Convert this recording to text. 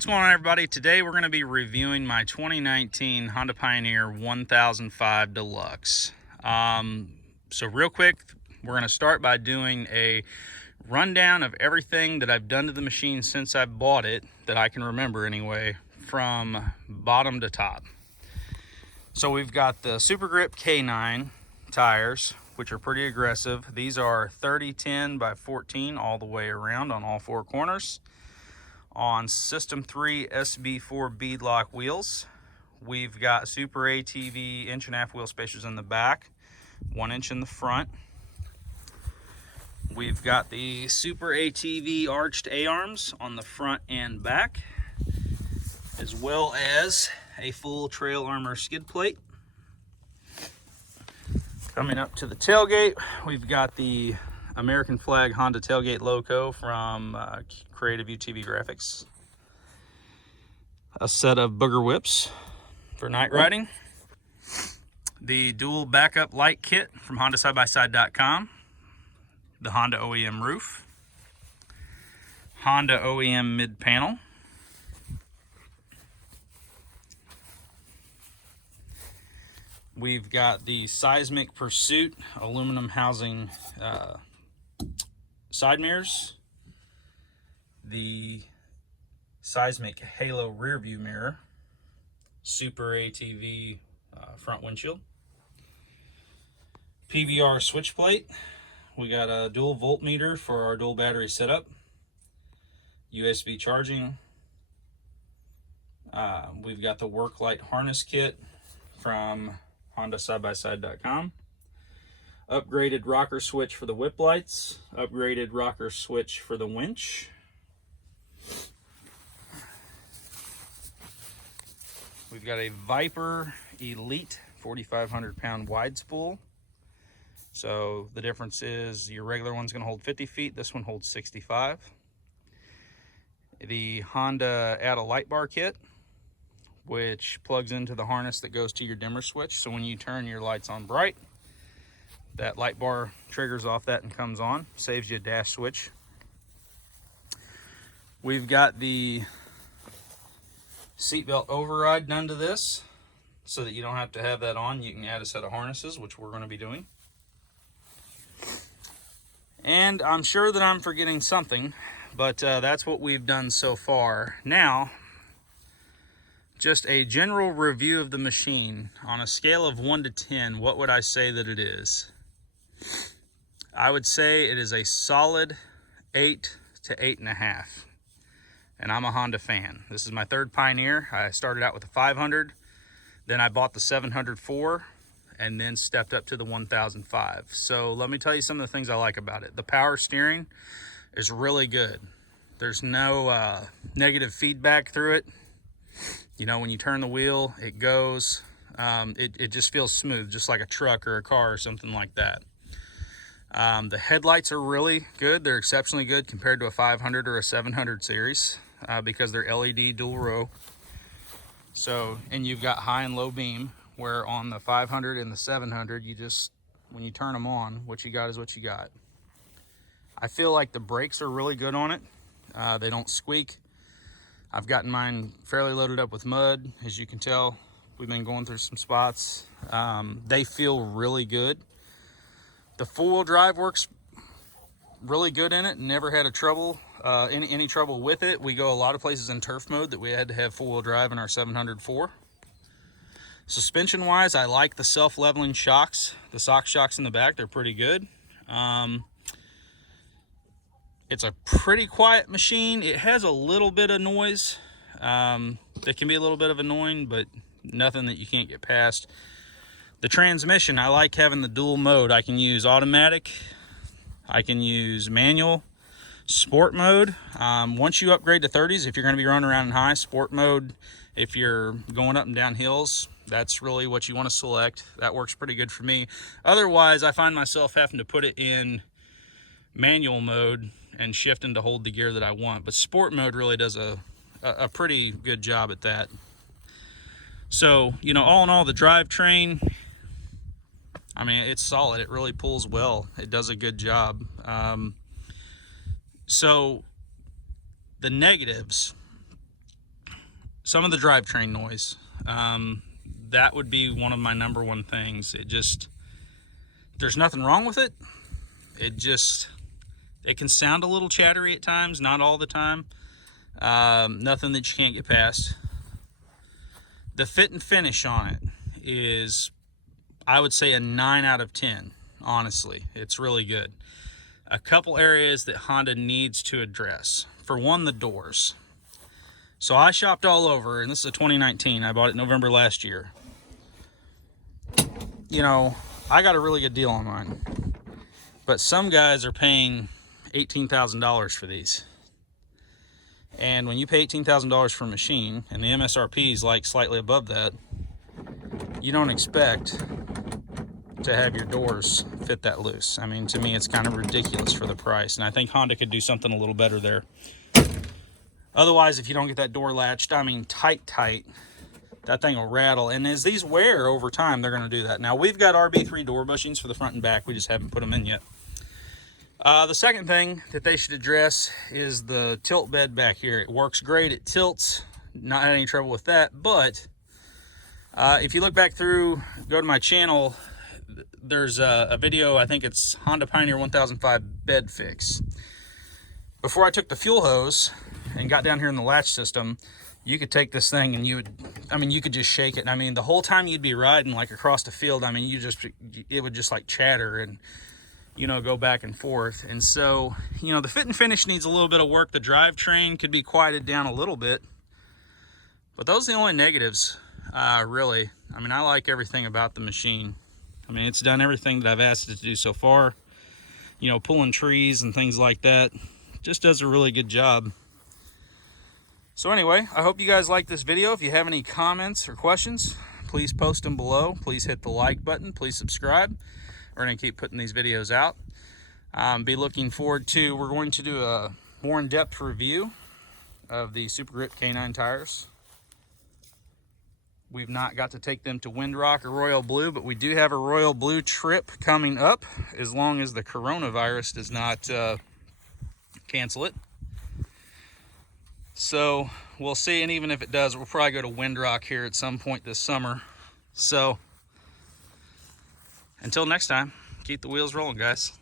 What's going on, everybody? Today we're going to be reviewing my 2019 Honda Pioneer 1005 Deluxe. So real quick, we're going to start by doing a rundown of everything that I've done to the machine since I bought it, that I can remember anyway, from bottom to top. So we've got the Super Grip K9 tires, which are pretty aggressive. These are 30-10 by 14 all the way around on all four corners. On System 3 SB4 beadlock wheels. We've got Super ATV 1.5 wheel spacers in the back, 1 inch in the front. We've got the Super ATV arched A-arms on the front and back, as well as a full trail armor skid plate. Coming up to the tailgate, we've got the American flag Honda tailgate logo from Creative UTV Graphics. A set of booger whips for night riding. The dual backup light kit from HondaSideBySide.com. The Honda OEM roof. Honda OEM mid panel. We've got the Seismic Pursuit aluminum housing side mirrors, the Seismic Halo rear view mirror, Super ATV front windshield, PBR switch plate. We got a dual voltmeter for our dual battery setup, USB charging. We've got the work light harness kit from HondaSideBySide.com. Upgraded rocker switch for the whip lights. Upgraded rocker switch for the winch. We've got a Viper Elite 4,500 pound wide spool. So the difference is your regular one's going to hold 50 feet. This one holds 65. The Honda Add a Light Bar kit, which plugs into the harness that goes to your dimmer switch. So when you turn your lights on bright, that light bar triggers off that and comes on. Saves you a dash switch. We've got the seatbelt override done to this, so that you don't have to have that on. You can add a set of harnesses, which we're going to be doing. And I'm sure that I'm forgetting something, but that's what we've done so far. Now, just a general review of the machine. On a scale of 1 to 10, what would I say that it is? I would say it is a solid 8 to 8.5. And I'm a Honda fan. This is my third Pioneer. I started out with a 500, then I bought the 704, and then stepped up to the 1005. So let me tell you some of the things I like about it. The power steering is really good. There's no negative feedback through it. You know, when you turn the wheel, it goes. It just feels smooth, just like a truck or a car or something like that. The headlights are really good. They're exceptionally good compared to a 500 or a 700 series because they're LED dual row. So, and you've got high and low beam, where on the 500 and the 700, you just, when you turn them on, what you got is what you got. I feel like the brakes are really good on it. They don't squeak. I've gotten mine fairly loaded up with mud. As you can tell, we've been going through some spots. They feel really good. The four-wheel drive works really good in it. Never had any trouble with it. We go a lot of places in turf mode that we had to have four-wheel drive in our 704. Suspension wise, I like the self-leveling shocks. The sock shocks in the back, they're pretty good. It's a pretty quiet machine. It has a little bit of noise that can be a little bit of annoying, but nothing that you can't get past. The transmission, I like having the dual mode. I can use automatic, I can use manual, sport mode. Once you upgrade to 30s, if you're going to be running around in high, sport mode, if you're going up and down hills, that's really what you want to select. That works pretty good for me. Otherwise, I find myself having to put it in manual mode and shifting to hold the gear that I want. But sport mode really does a pretty good job at that. So, you know, all in all, the drivetrain, I mean, it's solid. It really pulls well. It does a good job. So the negatives, some of the drivetrain noise, that would be one of my number one things. It just, there's nothing wrong with it. It can sound a little chattery at times, not all the time. Nothing that you can't get past. The fit and finish on it is, I would say, a 9 out of 10. Honestly, it's really good. A couple areas that Honda needs to address. For one, the doors. So I shopped all over, and this is a 2019. I bought it November last year. You know, I got a really good deal on mine. But some guys are paying $18,000 for these. And when you pay $18,000 for a machine, and the MSRP is like slightly above that, you don't expect to have your doors fit that loose. I mean, to me, it's kind of ridiculous for the price, and I think Honda could do something a little better there. Otherwise, if you don't get that door latched, I mean, tight, that thing will rattle. And as these wear over time, they're going to do that. Now, we've got RB3 door bushings for the front and back. We just haven't put them in yet. The second thing that they should address is the tilt bed back here. It works great. It tilts. Not had any trouble with that. But if you look back through, go to my channel, there's a video, I think it's Honda Pioneer 1005 bed fix. Before I took the fuel hose and got down here in the latch system, you could take this thing and you could just shake it. And I mean, the whole time you'd be riding like across the field, I mean, it would just like chatter and, you know, go back and forth. And so, you know, the fit and finish needs a little bit of work. The drivetrain could be quieted down a little bit, but those are the only negatives, really. I mean, I like everything about the machine. I mean, it's done everything that I've asked it to do so far. You know, pulling trees and things like that. Just does a really good job. So anyway, I hope you guys like this video. If you have any comments or questions, please post them below. Please hit the like button. Please subscribe. We're going to keep putting these videos out. Be looking forward to, we're going to do a more in-depth review of the Super Grip K9 tires. We've not got to take them to Windrock or Royal Blue, but we do have a Royal Blue trip coming up, as long as the coronavirus does not cancel it. So we'll see, and even if it does, we'll probably go to Windrock here at some point this summer. So until next time, keep the wheels rolling, guys.